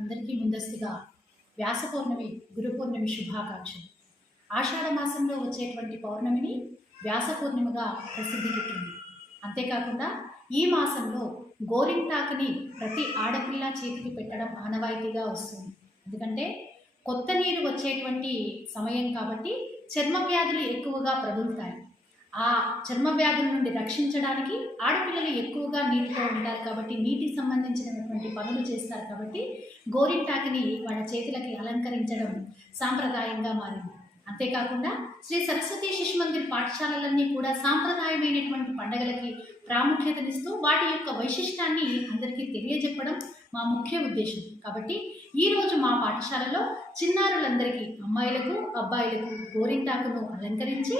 అందరికీ ముందస్తుగా వ్యాస పౌర్ణమి గురు పౌర్ణమి శుభాకాంక్షలు. ఆషాఢ మాసంలో వచ్చేటువంటి పౌర్ణమిని వ్యాస పౌర్ణమిగా ప్రసిద్ధికెక్కింది. అంతేకాకుండా ఈ మాసంలో గోరింటాకుని ప్రతి ఆడపిల్ల చేతికి పెట్టడం ఆనవాయితీగా వస్తుంది. ఎందుకంటే కొత్త నీరు వచ్చేటువంటి సమయం కాబట్టి చర్మ వ్యాధులు ఎక్కువగా ప్రబలుతాయి. ఆ చర్మ వ్యాధుల నుండి రక్షించడానికి ఆడపిల్లలు ఎక్కువగా నీటితో ఉంటారు కాబట్టి నీటికి సంబంధించినటువంటి పనులు చేస్తారు కాబట్టి గోరింటాకుని వాళ్ళ చేతులకి అలంకరించడం సాంప్రదాయంగా మారింది. అంతేకాకుండా శ్రీ సరస్వతి శిశు మందిర్ పాఠశాలలన్నీ కూడా సాంప్రదాయమైనటువంటి పండుగలకి ప్రాముఖ్యతనిస్తూ వాటి యొక్క వైశిష్టాన్ని అందరికీ తెలియజెప్పడం మా ముఖ్య ఉద్దేశం. కాబట్టి ఈరోజు మా పాఠశాలలో చిన్నారులందరికీ అమ్మాయిలకు అబ్బాయిలకు గోరింటాకును అలంకరించి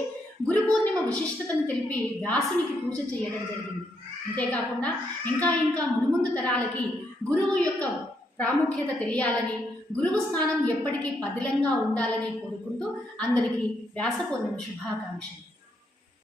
గురు పూర్ణిమ విశిష్టతను తెలిపి వ్యాసునికి పూజ చేయడం జరిగింది. అంతేకాకుండా ఇంకా మునుముందు తరాలకి గురువు యొక్క ప్రాముఖ్యత తెలియాలని, గురువు స్థానం ఎప్పటికీ పదిలంగా ఉండాలని కోరుకుంటూ అందరికీ వ్యాస పౌర్ణమి శుభాకాంక్షలు.